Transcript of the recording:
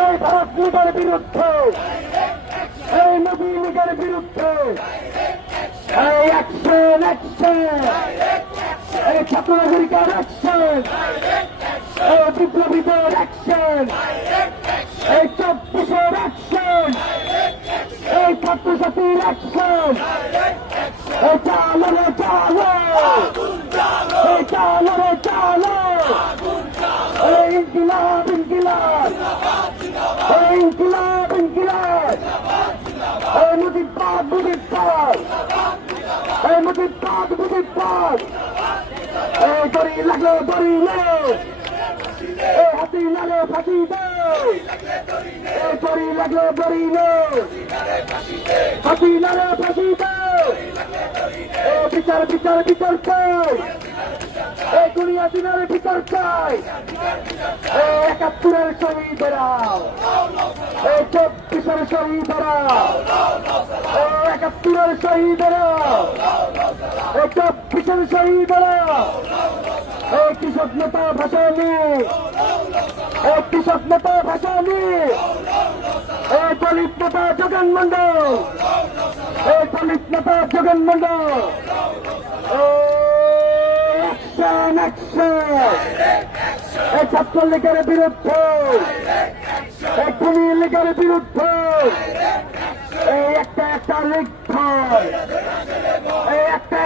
এই ভারত লীগের বিরুদ্ধে, এই মোদী লীগের বিরুদ্ধে এই অ্যাকশন অ্যাকশন, এই ছাত্র নাগরিকের অ্যাকশন, এই বিপ্লবীদের অ্যাকশন, এই 24-এর অ্যাকশন, এই ছাত্রছাত্রীর অ্যাকশন, এই চালো রে চালো, এই চালো রে চালো, এই ইনকিলাব ইনকিলাব, এই ইনকিলাব ইনকিলাব, এই মুজিববাদ মুজিববাদ, এই মুজিববাদ মুজিববাদ, এই দড়ি লাগলো দড়ি নে, এই হাতি লাগলো ফাঁসি দে, এই দড়ি লাগলো দড়ি নে, হাতি লাগলো ফাঁসি দে, এই বিচার বিচার বিচার চাই, এই দুনিয়া দিনের বিচার চাই, এই 71-এর শহীদেরা, এই 24-এর শহীদেরা, এই 71-এর শহীদেরা, এই 24-এর শহীদেরা, এই কৃষক নেতা ভাসানি, এই কৃষক নেতা ভাসানি, এই দলিত নেতা যোগেন মন্ডল, এই দলিত নেতা যোগেন মন্ডল, অ্যাকশন অ্যাকশন, এই ছাত্রলীগের বিরুদ্ধে, এই খুনি লীগের বিরুদ্ধে, এই একটা লীগ, এই একটা